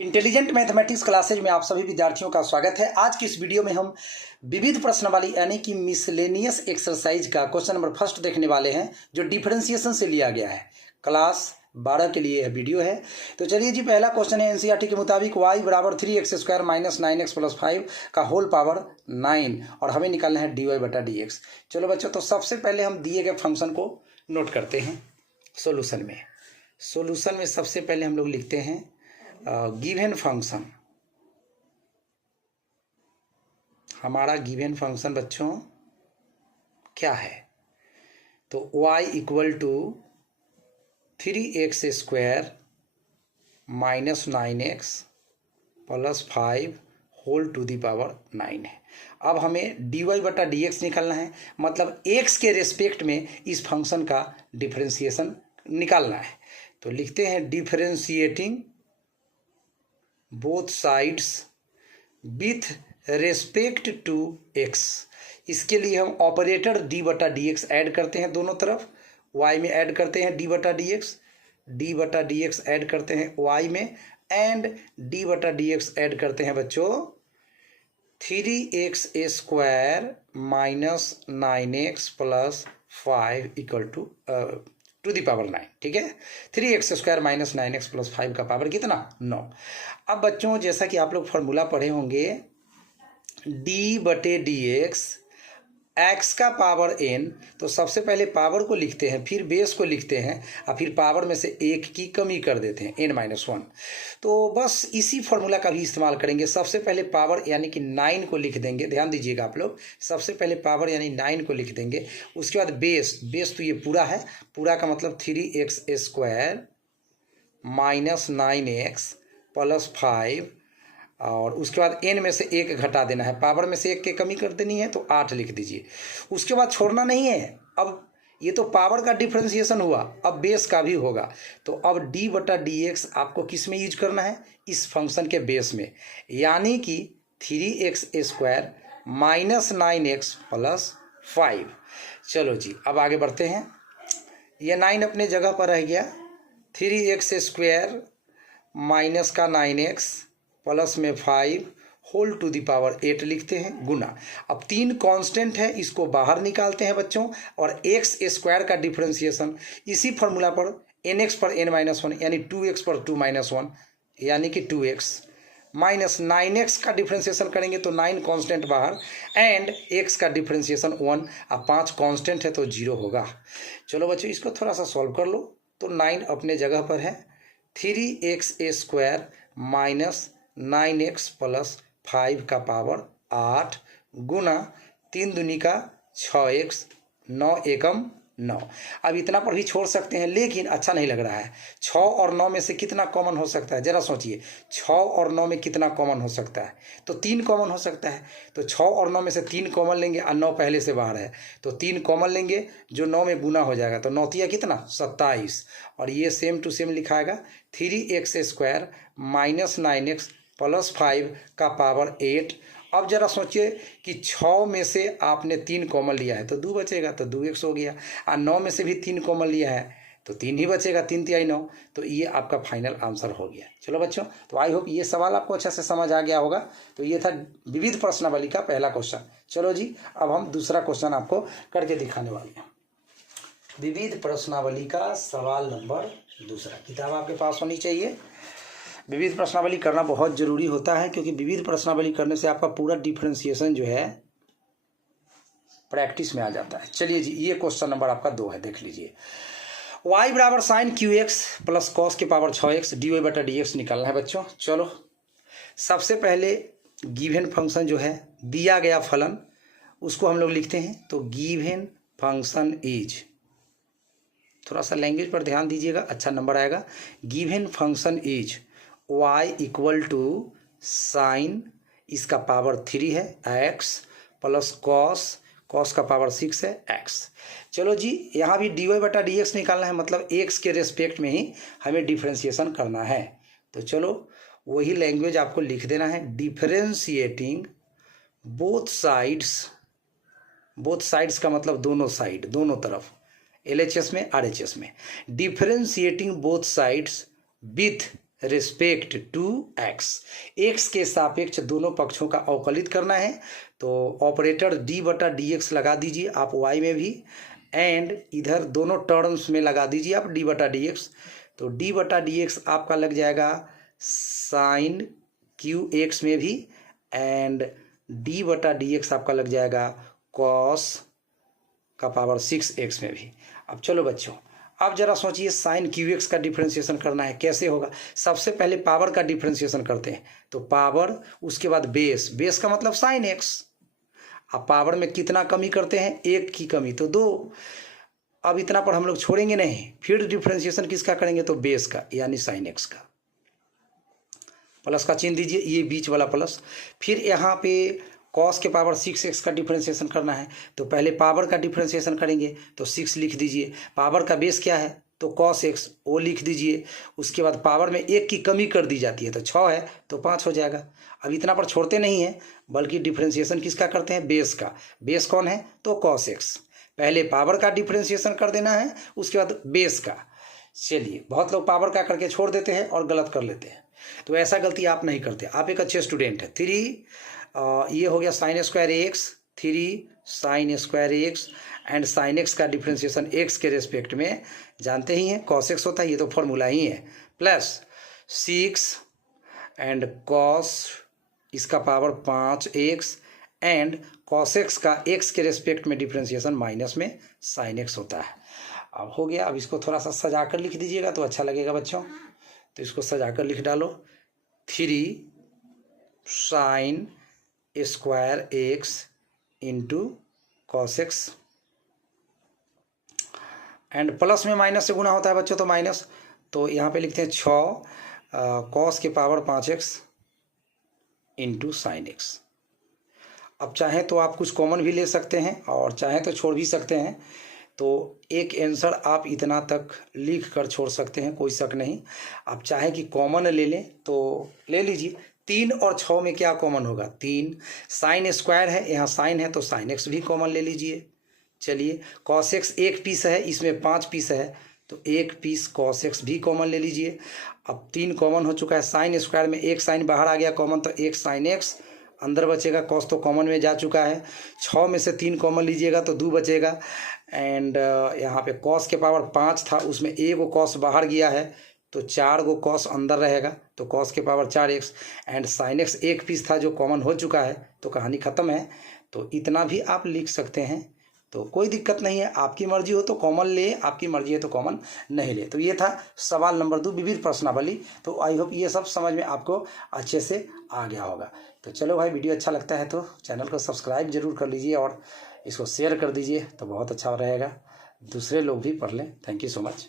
Intelligent mathematics classes में आप सभी विद्यार्थियों का स्वागत है। आज की इस वीडियो में हम विविध प्रश्नावली यानी कि मिसलेनियस एक्सरसाइज का क्वेश्चन नंबर फर्स्ट देखने वाले हैं, जो डिफरेंशिएशन से लिया गया है। क्लास 12 के लिए यह वीडियो है। तो चलिए जी, पहला क्वेश्चन है एनसीईआरटी के मुताबिक y बराबर 3x² माइनस 9x प्लस 5 का होल पावर 9 और हमें निकालना है dy/dx। चलो बच्चों, तो सबसे पहले हम दिए गए फंक्शन को नोट करते हैं सोल्यूशन में सबसे पहले हम लोग लिखते हैं गिवन फंक्शन। हमारा गिवन फंक्शन बच्चों क्या है? तो y equal to 3x² minus 9x plus 5 whole to the power 9 है। अब हमें dy/dx निकालना है, मतलब x के रेस्पेक्ट में इस फंक्शन का डिफरेंशिएशन निकालना है। तो लिखते हैं differentiating both sides with respect to x। इसके लिए हम ऑपरेटर d/dx ऐड करते हैं दोनों तरफ। y में ऐड करते हैं d/dx ऐड करते हैं y में, एंड d/dx ऐड करते हैं बच्चों 3x² minus 9x plus 5 equal to the power 9। ठीक है, 3x² माइनस 9x प्लस 5 का पावर कितना? 9। अब बच्चों, जैसा कि आप लोग फॉर्मूला पढ़े होंगे, d/dx x का पावर n, तो सबसे पहले पावर को लिखते हैं, फिर बेस को लिखते हैं और फिर पावर में से एक की कमी कर देते हैं n-1। तो बस इसी फॉर्मूला का भी इस्तेमाल करेंगे। सबसे पहले पावर यानी कि 9 को लिख देंगे। ध्यान दीजिएगा आप लोग, सबसे पहले पावर यानी 9 को लिख देंगे। उसके बाद बेस तो ये पूरा है, पूरा का मतलब 3x² माइनस 9x प्लस 5, और उसके बाद n में से एक घटा देना है, पावर में से एक की कमी कर देनी है, तो 8 लिख दीजिए। उसके बाद छोड़ना नहीं है। अब ये तो पावर का डिफरेंशिएशन हुआ, अब बेस का भी होगा। तो अब d/dx आपको किस में यूज करना है? इस फंक्शन के बेस में, यानी कि 3x² माइनस 9x प्लस 5। चलो जी, अब आगे बढ़ते हैं। ये 9 अपने जगह पर रह गया। 3x² माइनस का 9x प्लस में 5 होल टू दी पावर 8 लिखते हैं, गुना। अब 3 कांस्टेंट है, इसको बाहर निकालते हैं बच्चों, और x² का डिफरेंशिएशन इसी फॉर्मूला पर nx पर n-1 यानी 2x पर 2-1 यानी कि 2x माइनस 9x का डिफरेंशिएशन करेंगे तो 9 कांस्टेंट बाहर, एंड x का डिफरेंशिएशन 1। अब 5 कांस्टेंट है तो 0 होगा। चलो बच्चों, इसको थोड़ा सा सॉल्व कर लो। तो 9 अपने जगह पर है, 3x² माइनस 9x प्लस 5 का पावर 8 गुना 3 दूनी का 6x 9 एकम 9। अब इतना पर भी छोड़ सकते हैं, लेकिन अच्छा नहीं लग रहा है। 6 और 9 में से कितना कॉमन हो सकता है? जरा सोचिए, 6 और 9 में कितना कॉमन हो सकता है? तो 3 कॉमन हो सकता है। तो 6 और 9 में से 3 कॉमन लेंगे, और 9 पहले से बाहर है, तो 3 कॉमन लेंगे जो 9 में गुना हो जाएगा। तो 9 तिया कितना? 27। और ये सेम टू सेम लिखाएगा 3x² माइनस 9x प्लस 5 का पावर 8। अब जरा सोचिए कि 6 में से आपने 3 कॉमन लिया है तो 2 बचेगा, तो 2x हो गया। और 9 में से भी 3 कॉमन लिया है तो 3 ही बचेगा, 3 तिहाई 9। तो ये आपका फाइनल आंसर हो गया। चलो बच्चों, तो आई होप ये सवाल आपको अच्छा से समझ आ गया होगा। तो ये था विविध प्रश्नावली का पहला क्वेश्चन। चलो जी, अब हम दूसरा क्वेश्चन आपको करके दिखाने वाले हैं। विविध प्रश्नावली का सवाल नंबर दूसरा। किताब आपके पास होनी चाहिए। विविध प्रश्नावली करना बहुत जरूरी होता है, क्योंकि विविध प्रश्नावली करने से आपका पूरा डिफरेंशिएशन जो है प्रैक्टिस में आ जाता है। चलिए जी, ये क्वेश्चन नंबर आपका 2 है, देख लीजिए। y बराबर साइन qx प्लस कॉस के पावर 6x dy/dx निकालना है बच्चों। चलो, सबसे पहले गिवन फंक्शन जो है, दिया गया फलन, उसको हम लोग लिखते हैं। तो गिवन फंक्शन इज, थोड़ा सा लैंग्वेज पर ध्यान दीजिएगा, अच्छा नंबर आएगा। Given function is y equal to sine, इसका पावर 3 है x, प्लस कॉस का पावर 6 है x। चलो जी, यहाँ भी dy/dx निकालना है, मतलब x के रेस्पेक्ट में ही हमें डिफरेंशिएशन करना है। तो चलो, वही लैंग्वेज आपको लिख देना है। डिफरेंशिएटिंग बोथ साइड्स का मतलब दोनों साइड, दोनों तरफ, LHS में RHS में। Differentiating both sides with respect to X, X के सापेक्ष दोनों पक्षों का अवकलित करना है। तो ऑपरेटर डी बटा डी एक्स लगा दीजिए आप वाई में भी, एंड इधर दोनों टर्म्स में लगा दीजिए आप डी बटा डी एक्स। तो डी बटा डी एक्स आपका लग जाएगा साइन क्यू एक्स में भी, एंड डी बटा डी एक्स आपका लग जाएगा कॉस का पावर 6x में भी। अब चलो बच्चों, अब जरा सोचिए साइन क्यू एक्स का डिफ्रेंशिएशन करना है, कैसे होगा। सबसे पहले पावर का डिफ्रेंशिएशन करते हैं, तो पावर, उसके बाद बेस, बेस का मतलब साइन एक्स। अब पावर में कितना कमी करते हैं, 1 की कमी, तो 2। अब इतना पर हम लोग छोड़ेंगे नहीं, फिर डिफ्रेंशिएशन किसका करेंगे, तो बेस का यानी साइन एक्स का। प्लस का चिन्ह दीजिए, ये बीच वाला प्लस। फिर यहाँ पे कॉस के पावर 6x का डिफ्रेंशिएशन करना है, तो पहले पावर का डिफ्रेंशिएशन करेंगे, तो 6 लिख दीजिए। पावर का बेस क्या है, तो cos x, वो लिख दीजिए। उसके बाद पावर में 1 की कमी कर दी जाती है, तो 6 है तो 5 हो जाएगा। अब इतना पर छोड़ते नहीं हैं, बल्कि डिफ्रेंशिएशन किसका करते हैं, बेस का। बेस कौन है, तो cos x। पहले पावर का डिफ्रेंशिएशन कर देना है, उसके बाद बेस का। चलिए, बहुत लोग पावर का करके छोड़ देते हैं और गलत कर लेते हैं, तो ऐसा गलती आप नहीं करते, आप एक अच्छे स्टूडेंट हैं। 3 ये हो गया sine square x, 3 sine square x, and sine x का डिफ्रेंशिएशन एक्स के रेस्पेक्ट में जानते ही हैं कॉस एक्स होता है, ये तो फॉर्मूला ही है, प्लस 6 एंड कॉस इसका power 5x, and cos x का एक्स के रेस्पेक्ट में डिफ्रेंशिएशन माइनस में साइन एक्स होता है। अब हो गया। अब इसको थोड़ा सा सजा कर लिख दीजिएगा तो अच्छा लगेगा बच्चों, तो इसको सजा कर लिख डालो, 3 sine square x into cos x, and plus में माइनस से गुना होता है बच्चों, तो माइनस, तो यहाँ पे लिखते हैं 6 कॉस के power 5x into sine x. अब चाहें तो आप कुछ कॉमन भी ले सकते हैं और चाहें तो छोड़ भी सकते हैं, तो एक आंसर आप इतना तक लिख कर छोड़ सकते हैं, कोई शक नहीं। आप चाहें कि कॉमन ले लें तो ले लीजिए। 3 और 6 में क्या कॉमन होगा, 3 साइन स्क्वायर है, यहाँ साइन है तो साइन एक्स भी कॉमन ले लीजिए। चलिए, कॉस एक्स 1 पीस है, इसमें 5 पीस है, तो 1 पीस कॉस एक्स भी कॉमन ले लीजिए। अब 3 कॉमन हो चुका है, साइन स्क्वायर में 1 साइन बाहर आ गया कॉमन, तो 1 साइन एक्स अंदर बचेगा, कॉस तो कॉमन में जा चुका है। 6 में से 3 कॉमन लीजिएगा तो 2 बचेगा, एंड यहाँ पे कॉस के पावर 5 था, उसमें 1 कॉस बाहर गया है, तो 4 कॉस अंदर रहेगा, तो कॉस के power 4x, and sine X 1 piece था जो कॉमन हो चुका है, तो कहानी ख़त्म है। तो इतना भी आप लिख सकते हैं, तो कोई दिक्कत नहीं है, आपकी मर्जी हो तो कॉमन ले, आपकी मर्जी है तो कॉमन नहीं ले। तो ये था सवाल नंबर 2 विविध प्रश्नावली। तो आई होप ये सब समझ में आपको अच्छे से आ गया होगा। तो चलो भाई, वीडियो अच्छा लगता है तो चैनल को सब्सक्राइब जरूर कर लीजिए और इसको शेयर कर दीजिए, तो बहुत अच्छा रहेगा, दूसरे लोग भी पढ़ लें। Thank you so much.